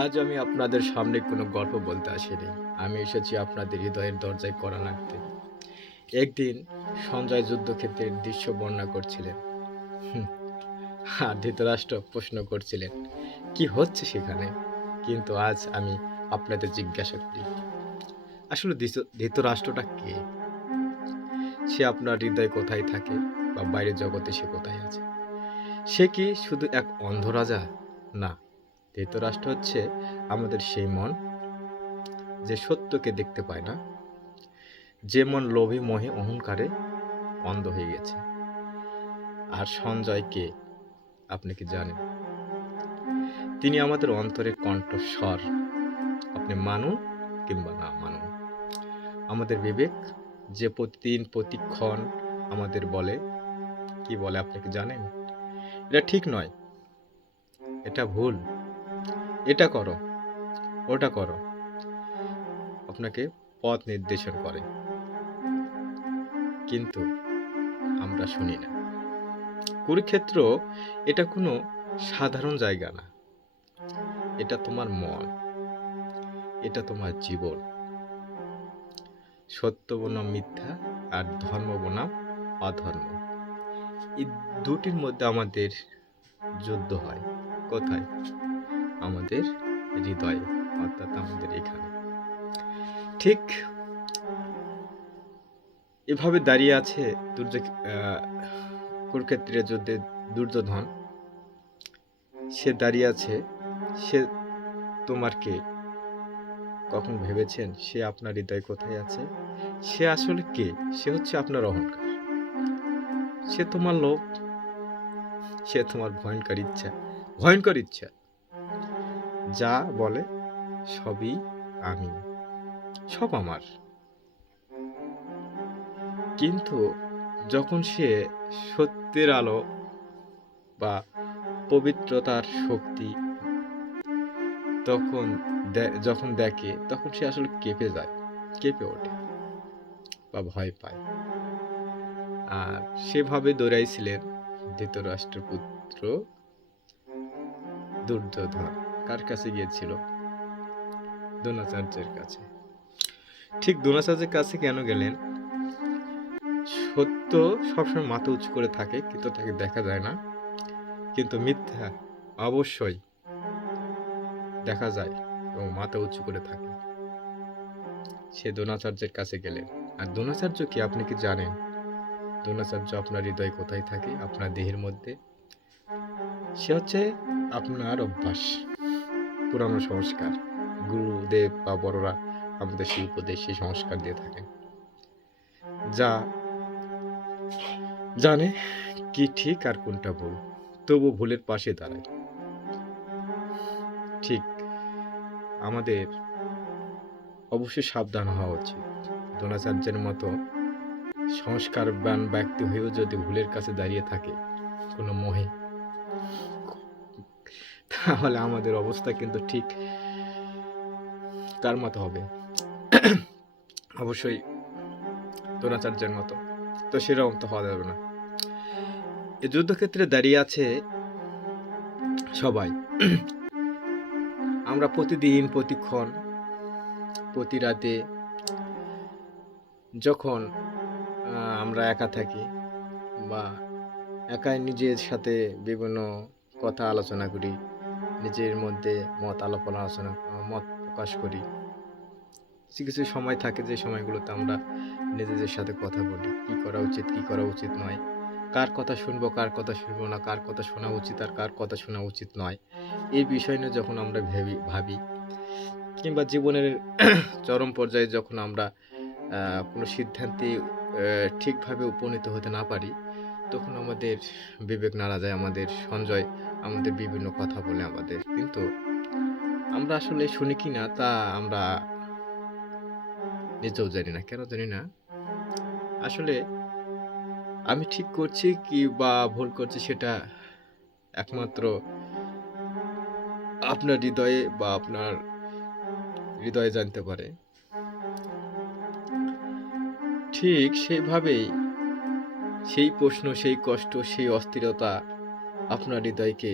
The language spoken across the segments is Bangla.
আজ আমি আপনাদের সামনে কোনো গল্প বলতে আসিনি। আমি এসেছি আপনাদের হৃদয়ের দরজায় কড়া নাড়তে। একদিন সঞ্জয় যুদ্ধক্ষেত্রের দৃশ্য বর্ণনা করছিলেন। হুম, আর ধৃতরাষ্ট্র প্রশ্ন করছিলেন, কি হচ্ছে সেখানে? কিন্তু আজ আমি আপনাদের জিজ্ঞাসা করি, আসলে ধৃতরাষ্ট্রটা কে? সে আপনার হৃদয়ে কোথায় থাকে, বা বাইরের জগতে সে কোথায় আছে? সে কি শুধু এক অন্ধ রাজা? না, ধৃতরাষ্ট্র হচ্ছে আমাদের সেই মন যে সত্যকে দেখতে পায় না, যে মন লোভী মোহে অহংকারে অন্ধ হয়ে গেছে। আর সঞ্জয় কে, আপনি কি জানেন? তিনি আমাদের অন্তরের কণ্ঠস্বর। আপনি মানুন কিংবা না মানুন, আমাদের বিবেক যে প্রতিদিন প্রতিক্ষণ আমাদের বলে, কি বলে আপনি কি জানেন? এটা ঠিক নয়, এটা ভুল, এটা করো, ওটা করো। আপনাকে পথ নির্দেশন করে, কিন্তু আমরা শুনি না। কুরুক্ষেত্র এটা কোনো সাধারণ জায়গা না, এটা তোমার মন, এটা তোমার জীবন। সত্য বনাম মিথ্যা আর ধর্ম বনাম অধর্ম, এই দুটির মধ্যে আমাদের যুদ্ধ হয়। কোথায়? আমাদের হৃদয়ে, অর্থাৎ আমাদের এখানে। ঠিক এভাবে দাঁড়িয়ে আছে কুরুক্ষেত্রের যুদ্ধে দুর্যোধন। সে দাঁড়িয়ে আছে। সে তোমার কে? কখন ভেবেছেন সে আপনার হৃদয়ে কোথায় আছে? সে আসলে কে? সে হচ্ছে আপনার অহংকার, সে তোমার লোভ, সে তোমার ভয়ঙ্কর ইচ্ছা যা বলে সবই আমি, সব আমার। কিন্তু যখন সে সত্যের আলো বা পবিত্রতার শক্তি যখন দেখে, তখন সে আসলে কেঁপে ওঠে বা ভয় পায়। আর সেভাবে দৌড়াইছিলেন ধৃতরাষ্ট্রের পুত্র দুর্যোধন। কার কাছে গিয়েছিল? দ্রোণাচার্যের কাছে। ঠিক দ্রোণাচার্যের কাছে কেন গেলেন? সত্য সবসময় মাথা উঁচু করে থাকে, কিন্তু তাকে দেখা যায় না। কিন্তু মিথ্যা অবশ্যই দেখা যায় এবং মাথা উঁচু করে থাকে। সে দ্রোণাচার্যের কাছে গেলেন। আর দ্রোণাচার্য কি, আপনি কি জানেন? দ্রোণাচার্য আপনার হৃদয় কোথায় থাকে? আপনার দেহের মধ্যে। সে হচ্ছে আপনার অভ্যাস, পুরানো সংস্কার। গুরুদেব বা বড়রা আমাদের সেই উপদেশ, সেই সংস্কার দিয়ে থাকেন, যা জানে কি ঠিক আর কোনটা ভুল, তবু ভুলের পাশে দাঁড়ায়। ঠিক আমাদের অবশ্যই সাবধান হওয়া উচিত। দ্রোণাচার্যের মতো সংস্কারবান ব্যক্তি হয়েও যদি ভুলের কাছে দাঁড়িয়ে থাকে কোনো মোহে, তাহলে আমাদের অবস্থা কিন্তু ঠিক কার মতো হবে? অবশ্যই দ্রোণাচার্যের মতো। তো সেরকম তো হওয়া যাবে না। এই যুদ্ধক্ষেত্রে দাঁড়িয়ে আছে সবাই। আমরা প্রতিদিন প্রতিক্ষণ প্রতি রাতে যখন আমরা একা থাকি বা একাই নিজের সাথে বিভিন্ন কথা আলোচনা করি, নিজের মধ্যে মত প্রকাশ করি। কিছু কিছু সময় থাকে যে সময়গুলোতে আমরা নিজেদের সাথে কথা বলি, কি করা উচিত, কি করা উচিত নয়, কার কথা শুনবো, কার কথা শুনবো না, কার কথা শোনা উচিত আর কার কথা শোনা উচিত নয়। এই বিষয় নিয়ে যখন আমরা ভাবি, কিংবা জীবনের চরম পর্যায়ে যখন আমরা কোনো সিদ্ধান্তে ঠিকভাবে উপনীত হতে না পারি, তখন আমাদের বিবেক নাড়া যায়, আমাদের সঞ্জয় আমাদের বিভিন্ন কথা বলে আমাদের। কিন্তু আমরা আসলে শুনি কি না তা আমরা নিজেও জানি না। কেন জানি না? আসলে আমি ঠিক করছি কি বা ভুল করছি, সেটা একমাত্র আপনার হৃদয়ে জানতে পারে। ঠিক সেইভাবেই সেই প্রশ্ন, সেই কষ্ট, সেই অস্থিরতা আপনার হৃদয়কে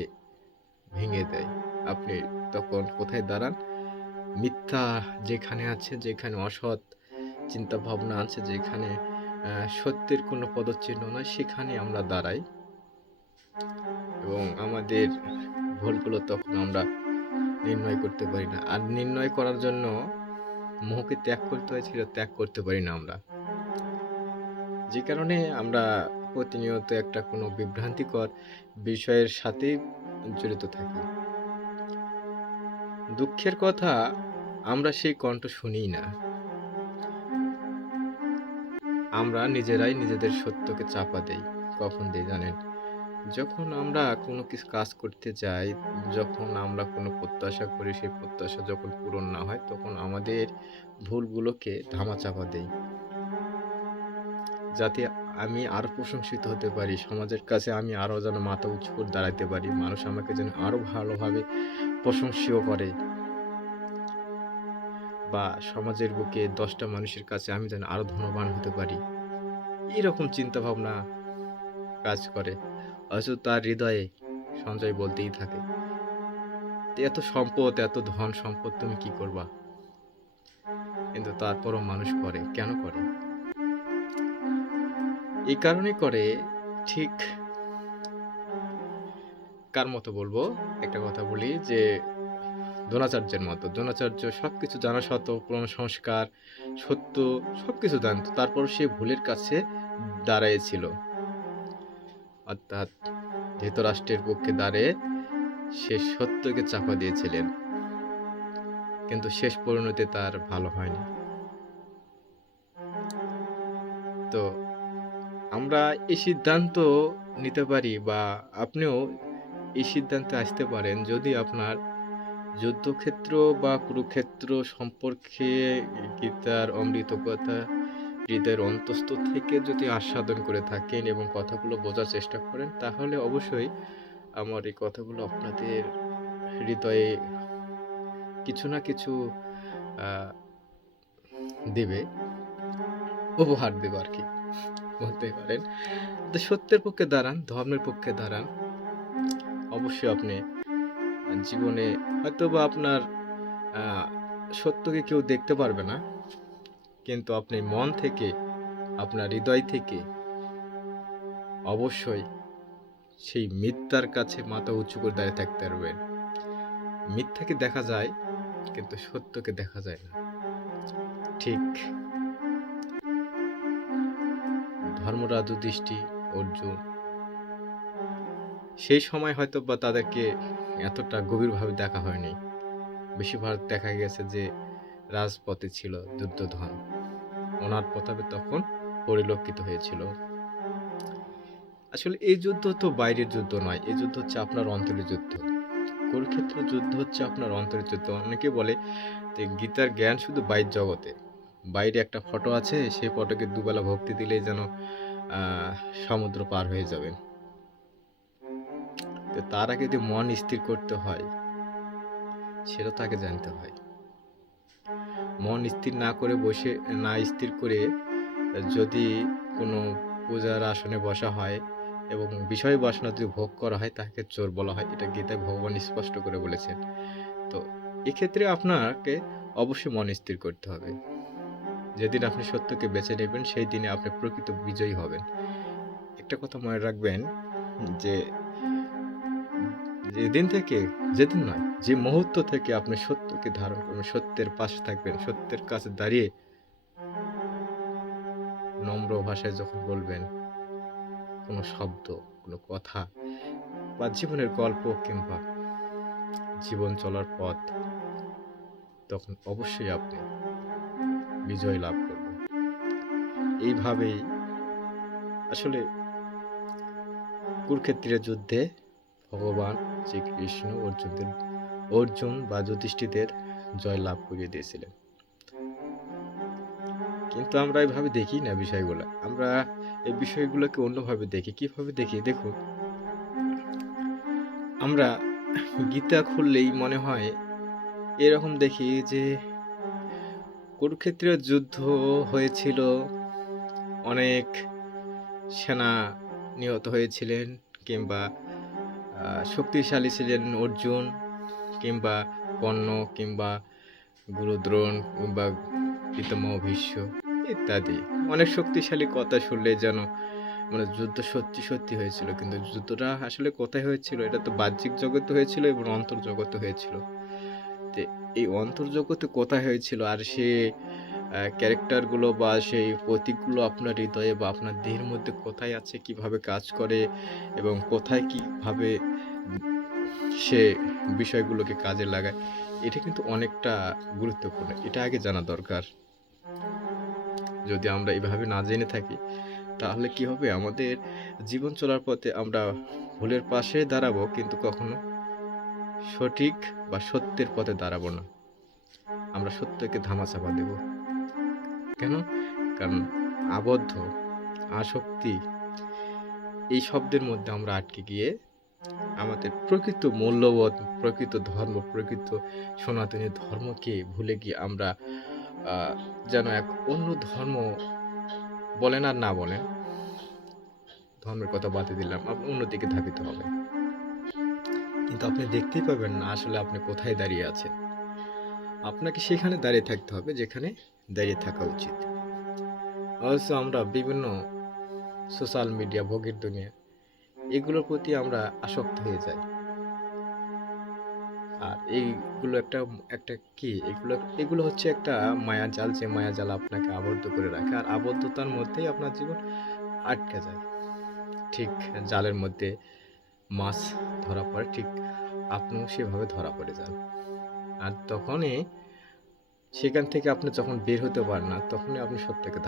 ভেঙে দেয়। আপনি তখন কোথায় দাঁড়ান? মিথ্যা যেখানে আছে, যেখানে অসৎ চিন্তা ভাবনা আছে, যেখানে সত্যের কোনো পদচিহ্ন নয়, সেখানে আমরা দাঁড়াই এবং আমাদের ভুলগুলো তখন আমরা নির্ণয় করতে পারি না। আর নির্ণয় করার জন্য মোহকে ত্যাগ করতে হয়েছিল, ত্যাগ করতে পারি না আমরা। যে কারণে আমরা প্রতিনিয়ত একটা কোনো বিভ্রান্তিকর বিষয়ের সাথেই জড়িত থাকি। দুঃখের কথা আমরা সেই কণ্ঠ শুনিই না। আমরা নিজেরাই নিজেদের সত্যকে চাপা দেই। কখন দেই জানেন? যখন আমরা কোনো কিছু কাজ করতে যাই, যখন আমরা কোনো প্রত্যাশা করি, সেই প্রত্যাশা যখন পূরণ না হয়, তখন আমাদের ভুলগুলোকে ধামাচাপা দেই। যাতে আমি আরো প্রশংসিত হতে পারি, সমাজের কাছে আমি আরো যেন মাথা উঁচু করে দাঁড়াতে পারি, মানুষ আমাকে যেন আরো ভালোভাবে প্রশংসিত করে, বা সমাজের বুকে 10টা মানুষের কাছে আমি যেন আরো ধনবান হতে পারি। এরকম চিন্তা ভাবনা কাজ করে। অথচ তার হৃদয়ে সঞ্জয় বলতেই থাকে, এত সম্পদ, এত ধন সম্পদ তুমি কি করবা? কিন্তু তারপরও মানুষ করে। কেন করে? এই কারণে করে, ঠিক কার মতো বলবো? একটা কথা বলি যে দ্রোণাচার্যের মতো। দ্রোণাচার্য সবকিছু জানা সত্ত্বেও, পুরনো সংস্কার, সত্য সবকিছু জানতো। তারপর সে ভুলের কাছে দাঁড়াইছিল। অর্থাৎ ধৃতরাষ্ট্রের পক্ষে দাঁড়িয়ে সে সত্যকে চাপা দিয়েছিলেন। কিন্তু শেষ পরিণতি তার ভালো হয়নি। তো আমরা এই সিদ্ধান্ত নিতে পারি, বা আপনিও এই সিদ্ধান্তে আসতে পারেন, যদি আপনার যুদ্ধক্ষেত্র বা কুরুক্ষেত্র সম্পর্কে গীতার অমৃত কথা হৃদয়ের অন্তস্থ থেকে যদি আস্বাদন করে থাকেন এবং কথাগুলো বোঝার চেষ্টা করেন, তাহলে অবশ্যই আমার এই কথাগুলো আপনাদের হৃদয়ে কিছু না কিছু আহ, দেবে, উপহার দেবে আর কি বলতে পারেন। তো সত্যের পক্ষে দাঁড়ান, ধর্মের পক্ষে দাঁড়ান, অবশ্যই আপনি জীবনে হয়তো বা আপনার আহ, সত্যকে কেউ দেখতে পারবে না, কিন্তু আপনি মন থেকে, আপনার হৃদয় থেকে অবশ্যই সেই মিথ্যার কাছে মাথা উঁচু করে দাঁড়িয়ে থাকতে পারবেন। মিথ্যাকে দেখা যায়, কিন্তু সত্যকে দেখা যায় না। ঠিক ধর্মরাজ যুধিষ্ঠির, অর্জুন, সেই সময় হয়তো বা তাদেরকে এতটা গভীরভাবে দেখা হয়নি। বেশিরভাগ দেখা গেছে যে রাজপথে ছিল দুর্যোধন, ওনার প্রতাপে তখন পরিলক্ষিত হয়েছিল। আসলে এই যুদ্ধ তো বাইরের যুদ্ধ নয়, এই যুদ্ধ হচ্ছে আপনার অন্তরের যুদ্ধ। কুরুক্ষেত্র যুদ্ধ হচ্ছে আপনার অন্তরের যুদ্ধ। অনেকে বলে যে গীতার জ্ঞান শুধু বাইরের জগতে, বাইরে একটা ফটো আছে, সেই ফটোকে দুবেলা ভক্তি দিলেই যেন আহ সমুদ্র পার হয়ে যাবেন। তো তার আগে যে মন স্থির করতে হয়, সেটা তাকে জানতে হয়। মন স্থির না করে বসে, না স্থির করে যদি কোনো পূজার আসনে বসা হয় এবং বিষয় বাসনা যদি ভোগ করা হয়, তাকে চোর বলা হয়। এটা গীতায় ভগবান স্পষ্ট করে বলেছেন। তো এক্ষেত্রে আপনাকে অবশ্যই মন স্থির করতে হবে। যেদিন আপনি সত্যকে বেছে নেবেন, সেই দিনে আপনি প্রকৃত বিজয়ী হবেন। একটা কথা মনে রাখবেন যে যেদিন থেকে, যেদিন নয়, যে মুহূর্ত থেকে আপনি সত্যকে ধারণ করবেন, সত্যের পাশে থাকবেন, সত্যের কাছে দাঁড়িয়ে নম্র ভাষায় যখন বলবেন কোনো শব্দ, কোনো কথা, বা জীবনের গল্প কিংবা জীবন চলার পথ, তখন অবশ্যই আপনি বিজয় লাভ করবেন। এইভাবেই আসলে কুরুক্ষেত্রের যুদ্ধে ভগবান শ্রীকৃষ্ণ অর্জুন বা যুধিষ্ঠিরদের জয় লাভ করিয়ে দিয়েছিলেন। কিন্তু আমরা এইভাবে দেখি না বিষয়গুলো। আমরা এই বিষয়গুলোকে অন্যভাবে দেখি। কিভাবে দেখি? দেখুন, আমরা গীতা খুললেই মনে হয় এরকম দেখি যে কুরুক্ষেত্রের যুদ্ধ হয়েছিল, অনেক সেনা নিহত হয়েছিলেন, কিংবা শক্তিশালী ছিলেন অর্জুন, কিংবা কর্ণ কিংবা গুরু দ্রোণ কিংবা পিতামহ ভীষ্ম ইত্যাদি অনেক শক্তিশালী কথা শুনলে যেন মানে যুদ্ধ সত্যি সত্যি হয়েছিল, কিন্তু যুদ্ধটা আসলে কোথায় হয়েছিল এটা তো বাহ্যিক জগতে হয়েছিল এবং অন্তর্জগতে হয়েছিল। তো এই অন্তর্জগতে কোথায় হয়েছিল আর সে ক্যারেক্টারগুলো বা সেই প্রতীকগুলো আপনার হৃদয়ে বা আপনার দেহের মধ্যে কোথায় আছে, কিভাবে কাজ করে এবং কোথায় কিভাবে সে বিষয়গুলোকে কাজে লাগায়, এটা কিন্তু অনেকটা গুরুত্বপূর্ণ। এটা আগে জানা দরকার। যদি আমরা এভাবে না জেনে থাকি তাহলে কি হবে, আমাদের জীবন চলার পথে আমরা ভুলের পাশে দাঁড়াবো কিন্তু কখনো সঠিক বা সত্যের পথে দাঁড়াবো না। আমরা সত্যকে ধামাচাপা দেব। কেন? কারণ আবদ্ধ, আসক্তি এই শব্দের মধ্যে আমরা আটকে গিয়ে আমাদের প্রকৃত মূল্যবোধ, প্রকৃত ধর্ম, প্রকৃত সনাতনী ধর্মকে ভুলে গিয়ে আমরা যেন এক অন্য ধর্ম বলেন আর না বলেন, ধর্মের কথা বাদে দিলাম, আপনি অন্যদিকে ধাবিত হবেন। কিন্তু আপনি দেখতেই পাবেন না আসলে আপনি কোথায় দাঁড়িয়ে আছেন। আপনাকে সেখানে দাঁড়িয়ে থাকতে হবে যেখানে দাঁড়িয়ে থাকা উচিত। অবশ্য আমরা বিভিন্ন সোশ্যাল মিডিয়া, ভোগের দুনিয়া এগুলোর প্রতি আমরা আসক্ত হয়ে যাই। আর এইগুলো একটা একটা কি এগুলো এগুলো হচ্ছে একটা মায়াজাল, যে মায়াজাল আপনাকে আবদ্ধ করে রাখে আর আবদ্ধতার মধ্যেই আপনার জীবন আটকে যায়। ঠিক জালের মধ্যে মাছ ধরা পড়ে, ঠিক আপনিও সেভাবে ধরা পড়ে যান। আর তখনই সেখান থেকে আপনি যখন বের হতে পারেন না, তখনই আপনি সত্যকে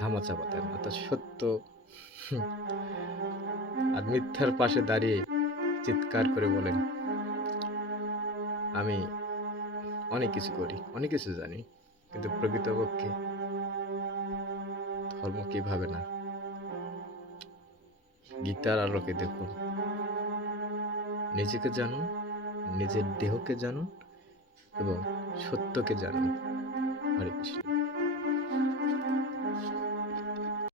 ধামাচাপা দেন, অর্থাৎ সত্য আর মিথ্যার পাশে দাঁড়িয়ে চিৎকার করে বলেন, আমি অনেক কিছু করি, অনেক কিছু জানি, কিন্তু প্রকৃতপক্ষে ধর্ম কিভাবে না। গীতার আলোকে দেখুন, নিজেকে জানুন, নিজের দেহকে জানুন এবং সত্যকে জানুন। হরে কৃষ্ণ।